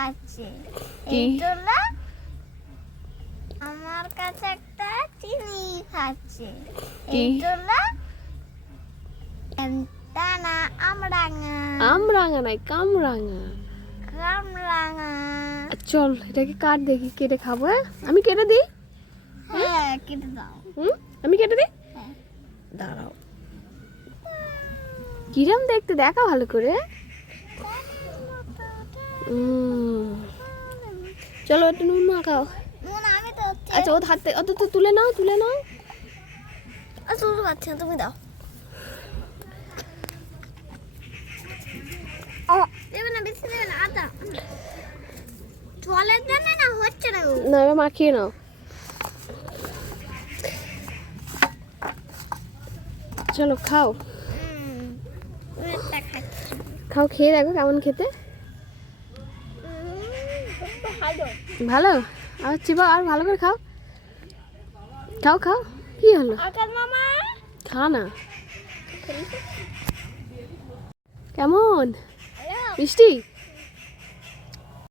খাচ্ছে। কি? এই তোলা আমার কাছে একটা চিনি খাচ্ছে। কি? এই তোলা এমটা না আমরাঙা আমরাঙা নাই কামরাঙা। কামরাঙা। চল এটাকে কাট দেখি, কেটে খাবো। হ্যাঁ আমি কেটে দিই। হ্যাঁ কেটে দাও। আমি কেটে দিই। হ্যাঁ। দাঁড়াও, কিরম দেখতে দেখা ভালো করে। চলো একটু নুন মাখাও। নুন আমি তো আচ্ছা ও হাতে অত তো তুলে নাও, তুলে নাও। তুলতে পারছি না, তুমি দাও। দেবে না, বেশি দেবে না, আদা জলের জন্য না হচ্ছে না গো। না এবার মাখিয়ে নাও। চলো খাও, একটা খাচ্ছি। খাও, খেয়ে দেখো কেমন খেতে। ভালো? আর চিবা, আর ভালো করে খাও। খাও খাও, কি হলো? আকাশ মামা খা না। কেমন হ্যালো মিষ্টি?